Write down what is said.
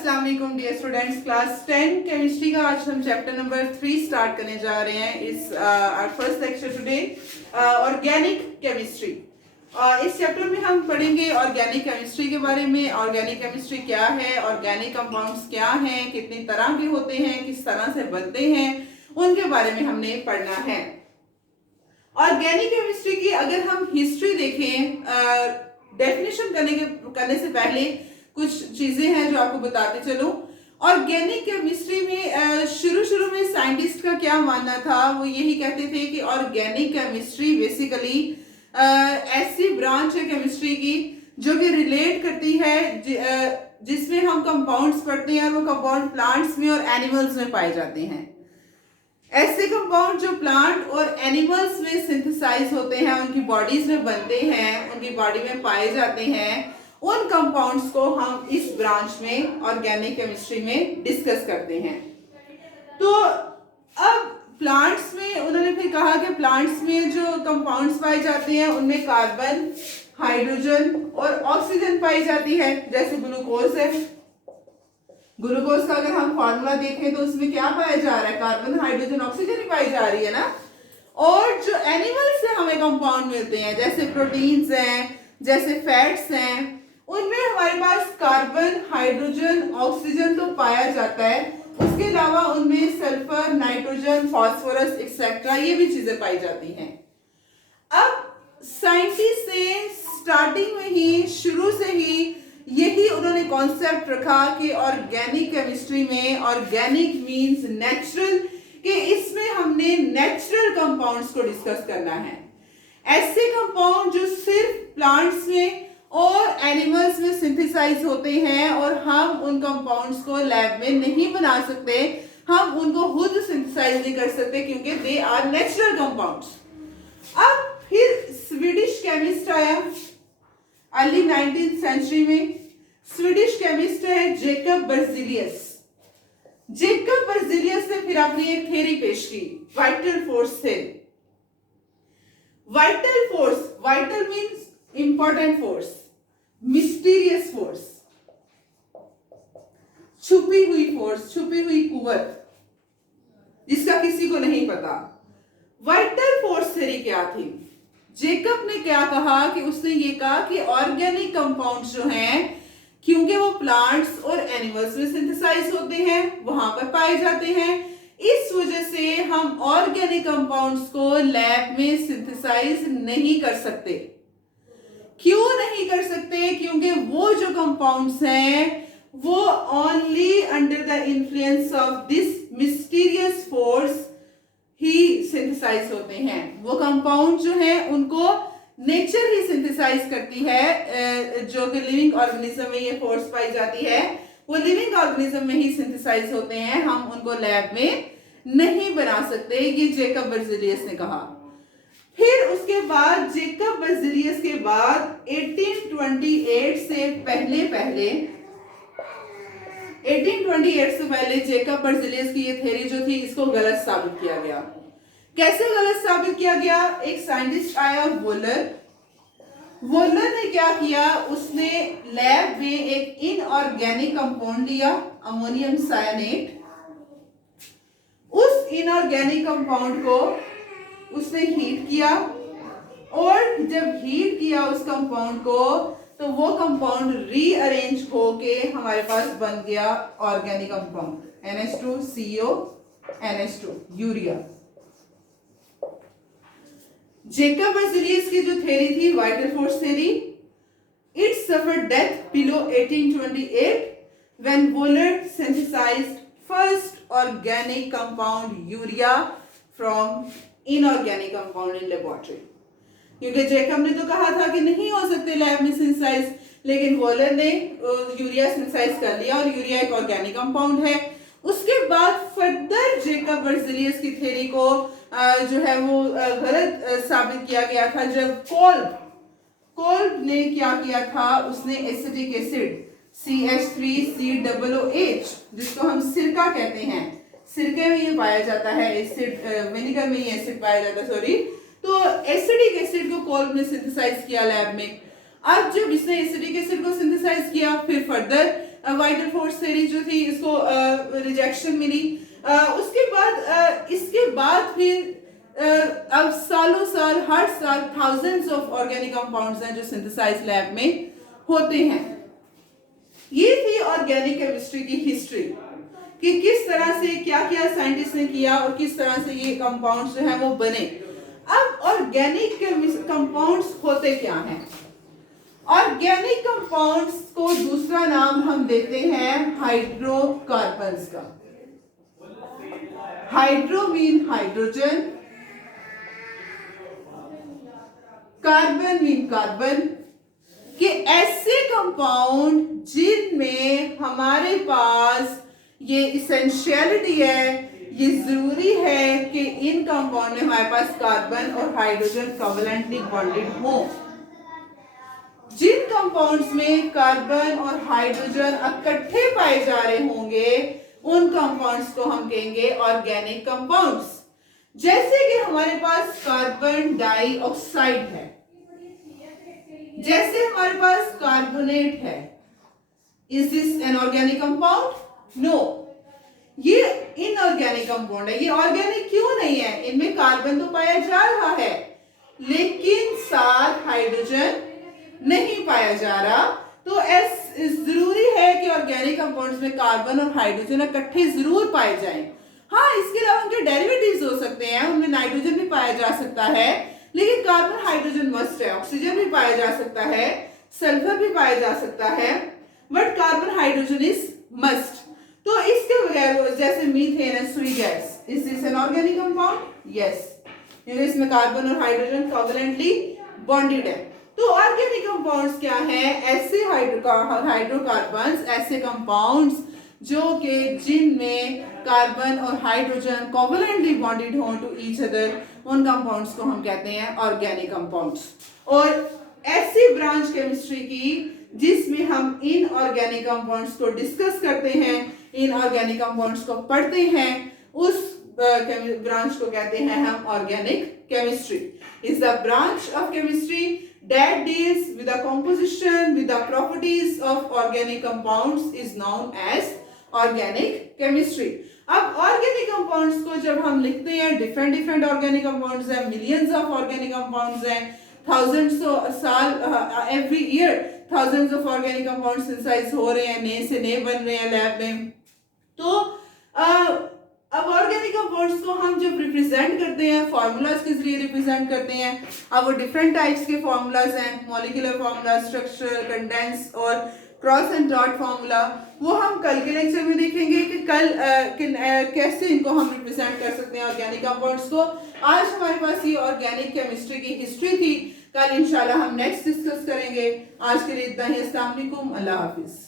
अस्सलाम वालेकुम dear students, class 10 chemistry का आज हम चैप्टर नंबर 3 स्टार्ट करने जा रहे हैं। इस our first lecture today organic chemistry. इस चैप्टर में हम पढ़ेंगे ऑर्गेनिक केमिस्ट्री के बारे में। ऑर्गेनिक केमिस्ट्री क्या है, ऑर्गेनिक कंपाउंड्स क्या हैं, कितनी तरह के होते हैं, किस तरह से बनते हैं, उनके बारे में हमने पढ़ना है। ऑर्गेनिक केमिस्ट्री की अगर हम हिस्ट्री देखें, डेफिनेशन करने से पहले कुछ चीजें हैं जो आपको बताते चलो। ऑर्गेनिक केमिस्ट्री में शुरू में साइंटिस्ट का क्या मानना था, वो यही कहते थे कि ऑर्गेनिक केमिस्ट्री बेसिकली ऐसी ब्रांच है केमिस्ट्री की जो कि रिलेट करती है जिसमें हम कंपाउंड्स पढ़ते हैं और वो कंपाउंड प्लांट्स में और एनिमल्स में पाए जाते हैं। ऐसे कंपाउंड जो प्लांट और एनिमल्स में सिंथेसाइज होते हैं, उनकी बॉडीज में बनते हैं, उनकी बॉडी में पाए जाते हैं, उन कंपाउंड्स को हम इस ब्रांच में ऑर्गेनिक केमिस्ट्री में डिस्कस करते हैं। तो अब प्लांट्स में उन्होंने फिर कहा कि प्लांट्स में जो कंपाउंड्स पाए जाते हैं उनमें कार्बन, हाइड्रोजन और ऑक्सीजन पाई जाती है। जैसे ग्लूकोज है, ग्लूकोज का अगर हम फॉर्मूला देखें तो उसमें क्या पाया जा रहा है, कार्बन, हाइड्रोजन, ऑक्सीजन ही पाई जा रही है ना। और जो एनिमल्स से हमें कंपाउंड मिलते हैं, जैसे प्रोटीन्स हैं, जैसे फैट्स हैं, उनमें हमारे पास कार्बन, हाइड्रोजन, ऑक्सीजन तो पाया जाता है। उसके अलावा उनमें सल्फर, नाइट्रोजन, फास्फोरस एक्सेट्रा ये भी चीजें पाई जाती हैं। अब साइंटिस्ट ने स्टार्टिंग में ही, शुरू से ही यही उन्होंने कॉन्सेप्ट रखा कि ऑर्गेनिक केमिस्ट्री में ऑर्गेनिक मींस नेचुरल, कि इसमें हमने नेचुरल कंपाउंड्स को डिस्कस करना है। ऐसे कंपाउंड जो सिर्फ प्लांट्स में और एनिमल्स में सिंथेसाइज होते हैं और हम उन कंपाउंड्स को लैब में नहीं बना सकते, हम उनको खुद सिंथेसाइज नहीं कर सकते क्योंकि दे आर नेचुरल कंपाउंड्स। अब फिर स्वीडिश केमिस्ट आया अर्ली 19th सेंचुरी में। स्वीडिश केमिस्ट है जेकब बर्जिलियस। जेकब बर्जिलियस ने फिर अपनी एक थ्योरी पेश की, vital force theory. Vital force, vital means important force, mysterious force, छुपी हुई फोर्स, छुपी हुई कुव्वत जिसका किसी को नहीं पता। वाइटल फोर्स थ्योरी क्या थी? जेकब ने क्या कहा कि उसने ये कहा कि ऑर्गेनिक कंपाउंड्स जो हैं, क्योंकि वो प्लांट्स और एनिमल्स में सिंथेसाइज होते हैं, वहां पर पाए जाते हैं, इस वजह से हम ऑर्गेनिक कंपाउंड्स को लैब में सिंथेसाइज नहीं कर सकते। क्यों नहीं कर सकते? क्योंकि वो जो कंपाउंड्स हैं वो only under the influence of this mysterious force ही सिंथेसाइज होते हैं। वो कंपाउंड जो है उनको नेचर ही सिंथेसाइज करती है, जो कि लिविंग ऑर्गेनिज्म में ये फोर्स पाई जाती है, वो लिविंग ऑर्गेनिज्म में ही सिंथेसाइज होते हैं, हम उनको लैब में नहीं बना सकते। ये जेकब बर्जिलियस ने कहा। फिर उसके बाद जेकब बर्जिलियस के बाद 1828 से पहले जेकब बर्जिलियस की ये थ्योरी जो थी, इसको गलत साबित किया गया। कैसे गलत साबित किया गया? एक साइंटिस्ट आया वोलर। वोलर ने क्या किया, उसने लैब में एक इनऑर्गेनिक कंपाउंड लिया, अमोनियम सायनेट। उस इनऑर्गेनिक कंपाउंड को उसने हीट किया, और जब हीट किया उस कंपाउंड को, तो वो कंपाउंड रीअरेंज होके हमारे पास बन गया organic compound NH2CO NH2 urea. Jacob Berzelius की जो थ्योरी थी, vital force theory, it suffered death below 1828 when Wohler synthesized first organic compound urea from inorganic compound in laboratory. क्योंकि जेकब ने तो कहा था कि नहीं हो सकते लैब में सिंथेसाइज, लेकिन वोलर ने यूरिया सिंथेसाइज कर लिया और यूरिया एक ऑर्गेनिक कंपाउंड है। उसके बाद फर्दर जेकब बर्जिलियस की थ्योरी को जो है वो गलत साबित किया गया था, जब कोल्ब ने क्या किया था, उसने एसिटिक एसिड CH3COOH, जिसको हम सिरका कहते हैं, सिरके में ये पाया जाता है एसिड, विनेगर में ये एसिड पाया जाता है, सॉरी। तो एसिडिक एसिड को कोल्ब ने सिंथेसाइज किया लैब में। अब जब इसने एसिडिक एसिड को सिंथेसाइज किया, फिर फर्दर वाइटल फोर्स थ्योरी जो थी इसको रिजेक्शन मिली। उसके बाद इसके बाद फिर अब सालों साल हर साल थाउजेंड्स ऑफ ऑर्गेनिक कंपाउंड्स हैं जो सिंथेसाइज लैब में होते हैं। ये थी ऑर्गेनिक केमिस्ट्री की हिस्ट्री कि किस तरह से क्या क्या साइंटिस्ट ने किया और किस तरह से ये कंपाउंड्स जो है वो बने। अब ऑर्गेनिक कंपाउंड्स होते क्या हैं? ऑर्गेनिक कंपाउंड्स को दूसरा नाम हम देते हैं हाइड्रोकार्बन्स का। Hydro mean hydrogen, carbon mean carbon, कि ऐसे कंपाउंड जिनमें हमारे पास ये इसेंशियलिटी है, ये जरूरी है कि इन कंपाउंड में हमारे पास कार्बन और हाइड्रोजन कोवलेंटली बॉन्डेड हो। जिन कंपाउंड्स में कार्बन और हाइड्रोजन इकट्ठे पाए जा रहे होंगे उन कंपाउंड्स को हम कहेंगे ऑर्गेनिक कंपाउंड्स। जैसे कि हमारे पास कार्बन डाइऑक्साइड है, जैसे हमारे पास कार्बोनेट है। Is this an organic compound? No, ये इनऑर्गेनिक कंपाउंड है। ये ऑर्गेनिक क्यों नहीं है? इनमें कार्बन तो पाया जा रहा है लेकिन साथ हाइड्रोजन नहीं पाया जा रहा। तो जरूरी है कि ऑर्गेनिक कंपाउंड्स में कार्बन और हाइड्रोजन इकट्ठे जरूर पाए जाएं। हाँ, इसके अलावा उनके डेरिवेटिव्स हो सकते हैं, उनमें नाइट्रोजन भी पाया जा सकता है, लेकिन कार्बन हाइड्रोजन मस्ट है। ऑक्सीजन भी पाया जा सकता है, सल्फर भी पाया जा सकता है, but carbon hydrogen is must. तो इसके बगैर जैसे मीथेन है, सुई gas, is this an organic compound? Yes, क्योंकि इसमें कार्बन और हाइड्रोजन कोवलेंटली बॉन्डेड है। तो ऑर्गेनिक कंपाउंड्स क्या है? ऐसे हाइड्रोकार्बन्स, ऐसे कंपाउंड्स जो कि जिनमें कार्बन और हाइड्रोजन कोवलेंटली बॉन्डेड हो टू ईच अदर, उन कंपाउंड्स को हम कहते हैं ऑर्गेनिक कंपाउंड्स। और ऐसी ब्रांच केमिस्ट्री की जिसमें हम इन ऑर्गेनिक कंपाउंड्स को डिस्कस करते हैं, इन ऑर्गेनिक कंपाउंड्स को पढ़ते हैं, उस ब्रांच को कहते हैं हम organic chemistry. Is the branch of chemistry that deals with the composition, with the properties of organic compounds is known as organic chemistry. अब organic compounds को जब हम लिखते हैं, different organic compounds हैं, millions of organic compounds हैं, thousands साल every year thousands of organic compounds synthesize हो रहे हैं, नए से नए बन रहे हैं लैब में। तो अब ऑर्गेनिक कंपाउंड्स को हम जब रिप्रेजेंट करते हैं, फार्मूलाज के जरिए रिप्रेजेंट करते हैं। अब वो डिफरेंट टाइप्स के फार्मूलाज हैं, मॉलिक्यूलर फार्मूला, स्ट्रक्चरल, कंडेंस और क्रॉस एंड डॉट फार्मूला। वो हम कल के लेक्चर में देखेंगे कि कल कैसे इनको हम रिप्रेजेंट कर सकते हैं ऑर्गेनिक कंपाउंड्स को। आज हमारे पास ये ऑर्गेनिक केमिस्ट्री की हिस्ट्री थी, कल इंशाल्लाह हम नेक्स्ट डिस्कस करेंगे। आज के लिए इतना ही। अस्सलाम वालेकुम, अल्लाह हाफिज।